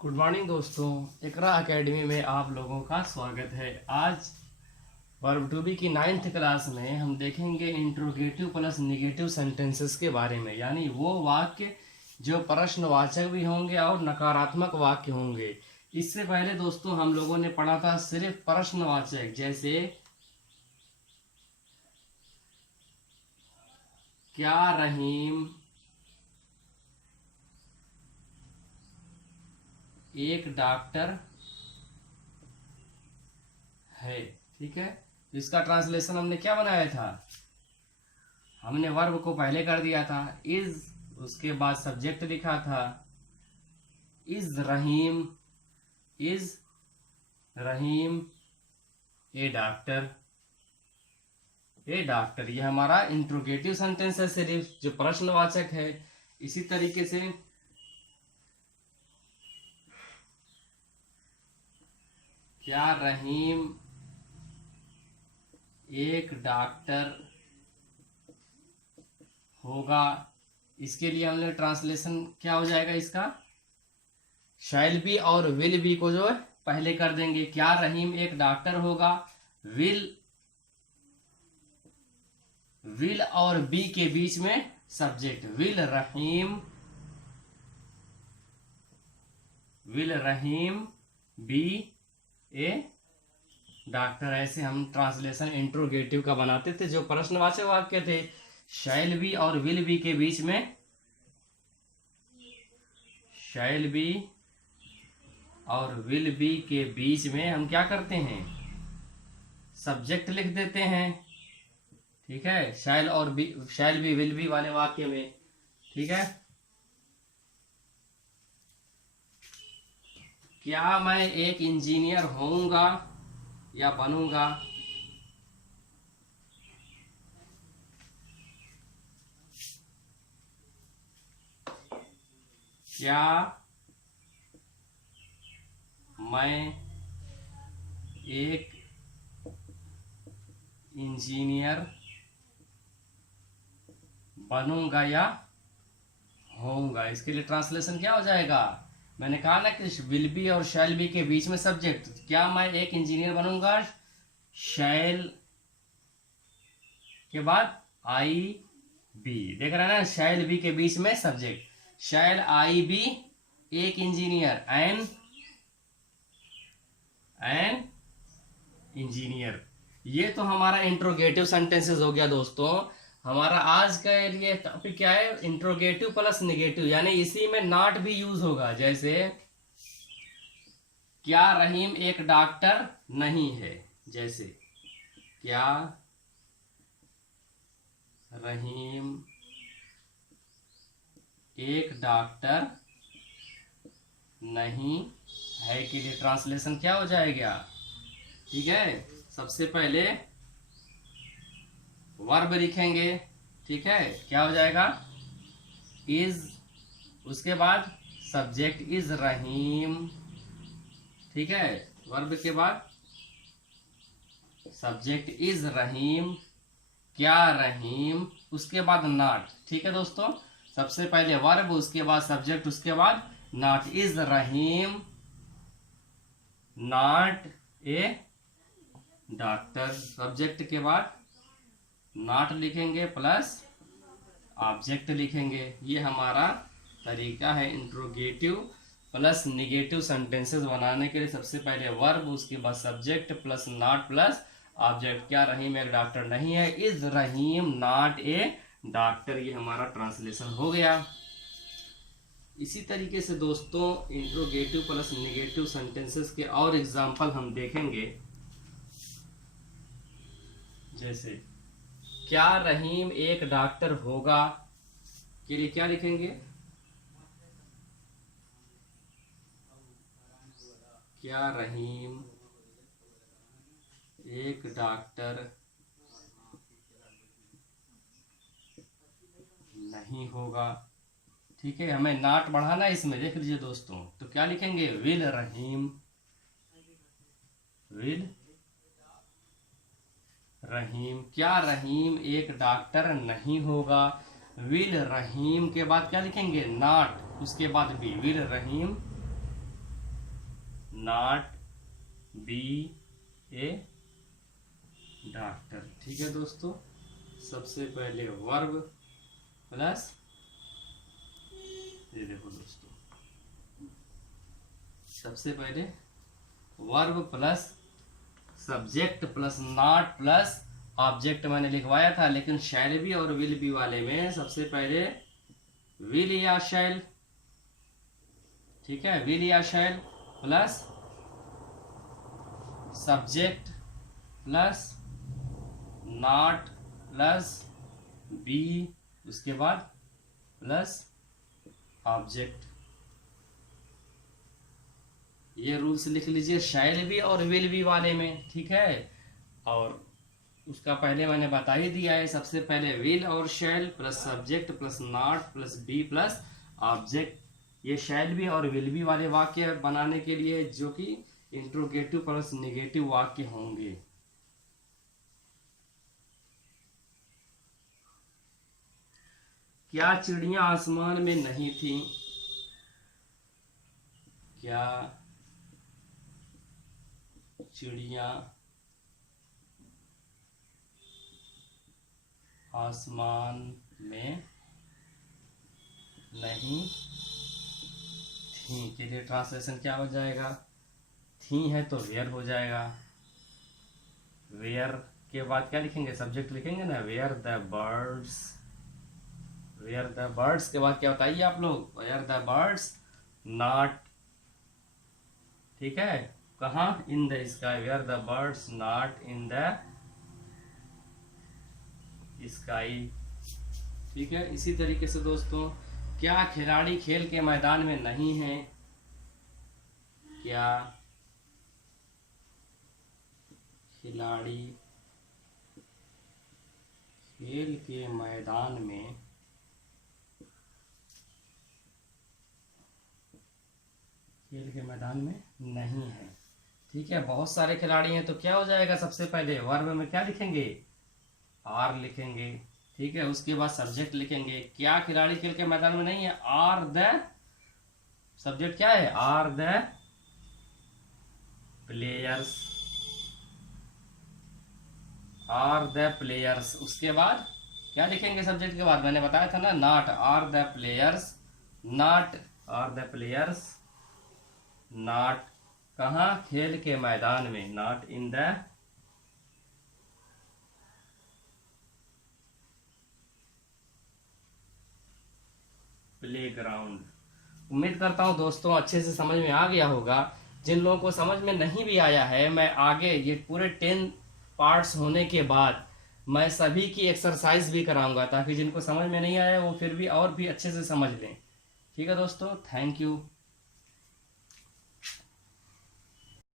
Good morning दोस्तों, इकरा academy में आप लोगों का स्वागत है। आज वर्ब टू बी की 9th क्लास में हम देखेंगे इंट्रोगेटिव प्लस निगेटिव सेंटेंसेस के बारे में, यानी वो वाक्य जो प्रश्नवाचक भी होंगे और नकारात्मक वाक्य होंगे। इससे पहले दोस्तों हम लोगों ने पढ़ा था सिर्फ प्रश्नवाचक, जैसे क्या रहीम एक डॉक्टर है। ठीक है, इसका ट्रांसलेशन हमने क्या बनाया था? हमने वर्ब को पहले कर दिया था इज, उसके बाद सब्जेक्ट लिखा था इज रहीम ए डॉक्टर। ये हमारा इंट्रोगेटिव सेंटेंस है, सिर्फ जो प्रश्नवाचक है। इसी तरीके से क्या रहीम एक डॉक्टर होगा, इसके लिए हमने ट्रांसलेशन क्या हो जाएगा इसका? शैल बी और विल बी को जो है पहले कर देंगे। क्या रहीम एक डॉक्टर होगा, विल और बी के बीच में subject, will Rahim be a doctor. ऐसे हम ट्रांसलेशन इंट्रोगेटिव का बनाते थे। जो प्रश्नवाचक वाक्य थे शैल बी और विल बी के बीच में, शैल बी और विल बी के बीच में हम क्या करते हैं? सब्जेक्ट लिख देते हैं। ठीक है, शैल बी विल बी वाले वाक्य में। ठीक है, क्या मैं एक इंजीनियर होऊंगा या बनूंगा? क्या मैं एक इंजीनियर बनूंगा या होऊंगा? इसके लिए ट्रांसलेशन क्या हो जाएगा? मैंने कहा ना कि विल बी और शैल बी के बीच में सब्जेक्ट। क्या मैं एक इंजीनियर बनूंगा, शैल के बाद आई बी, देख रहे हैं ना, शैल बी के बीच में सब्जेक्ट, शैल आई बी एक इंजीनियर, एन इंजीनियर। ये तो हमारा इंट्रोगेटिव सेंटेंसेस हो गया दोस्तों। हमारा आज के लिए टॉपिक क्या है? इंट्रोगेटिव प्लस निगेटिव, यानी इसी में नॉट भी यूज होगा। जैसे क्या रहीम एक डॉक्टर नहीं है, जैसे क्या रहीम एक डॉक्टर नहीं है के लिए ट्रांसलेशन क्या हो जाएगा? ठीक है, सबसे पहले वर्ब लिखेंगे। ठीक है, क्या हो जाएगा? इज, उसके बाद सब्जेक्ट इज रहीम। ठीक है, वर्ब के बाद सब्जेक्ट इज रहीम, क्या रहीम, उसके बाद नॉट। ठीक है दोस्तों, सबसे पहले वर्ब, उसके बाद सब्जेक्ट, उसके बाद not. Is Rahim not a doctor, subject के बाद नॉट लिखेंगे प्लस ऑब्जेक्ट लिखेंगे। ये हमारा तरीका है इंट्रोगेटिव प्लस निगेटिव सेंटेंसेस बनाने के लिए। सबसे पहले वर्ब, उसके बाद subject plus not plus object. क्या रहीम एक डॉक्टर नहीं है, is Rahim not a doctor. ये हमारा ट्रांसलेशन हो गया। इसी तरीके से दोस्तों इंट्रोगेटिव प्लस निगेटिव सेंटेंसेस के और एग्जाम्पल हम देखेंगे। जैसे क्या रहीम एक डॉक्टर होगा के लिए क्या लिखेंगे? क्या रहीम एक डॉक्टर नहीं होगा। ठीक है, हमें नॉट बढ़ाना है इसमें, देख लीजिए दोस्तों। तो क्या लिखेंगे? विल रहीम। क्या रहीम एक डॉक्टर नहीं होगा। विल रहीम के बाद क्या लिखेंगे? नॉट, उसके बाद भी will Rahim not be a doctor. ठीक है दोस्तों, सबसे पहले वर्ब प्लस, ये देखो दोस्तों, सबसे पहले verb plus subject plus not plus object मैंने लिखवाया था, लेकिन शैल बी और विल बी वाले में सबसे पहले विल या शैल, ठीक है, विल या shall plus subject plus not plus be, उसके बाद प्लस ऑब्जेक्ट। ये रूल्स लिख लीजिए शैल बी और विल बी वाले में, ठीक है। और उसका पहले मैंने बता ही दिया है, सबसे पहले विल और shall plus subject plus not plus be plus object. ये शैल बी और विल बी वाले वाक्य बनाने के लिए जो कि इंट्रोगेटिव प्लस नेगेटिव वाक्य होंगे। क्या चिड़िया आसमान में नहीं थी? क्या चिड़िया आसमान में नहीं थी? के लिए ट्रांसलेशन क्या हो जाएगा? थी है तो वेयर हो जाएगा। वेयर के बाद क्या लिखेंगे? सब्जेक्ट लिखेंगे ना, were the birds. Were the birds के बाद क्या बताइए आप लोग? वेयर द बर्ड्स नॉट, ठीक है, कहाँ? In the sky. Were the birds not in the sky. ठीक है, इसी तरीके से दोस्तों, क्या खिलाड़ी खेल के मैदान में नहीं है? क्या खिलाड़ी खेल के मैदान में नहीं है? ठीक है, बहुत सारे खिलाड़ी हैं तो क्या हो जाएगा? सबसे पहले वर्ब में क्या लिखेंगे? आर लिखेंगे, ठीक है। उसके बाद सब्जेक्ट लिखेंगे। क्या खिलाड़ी खेल के मैदान में नहीं है? आर द, सब्जेक्ट क्या है? Are the players. Are the players. उसके बाद क्या लिखेंगे सब्जेक्ट के बाद? मैंने बताया था ना, not. Are the players not, are the players not कहाँ? खेल के मैदान में, नॉट इन द प्लेग्राउंड। उम्मीद करता हूँ दोस्तों अच्छे से समझ में आ गया होगा। जिन लोगों को समझ में नहीं भी आया है, मैं आगे ये पूरे 10 पार्ट्स होने के बाद मैं सभी की एक्सरसाइज भी कराऊंगा, ताकि जिनको समझ में नहीं आया वो फिर भी और भी अच्छे से समझ लें। ठीक है दोस्तों, थैंक यू।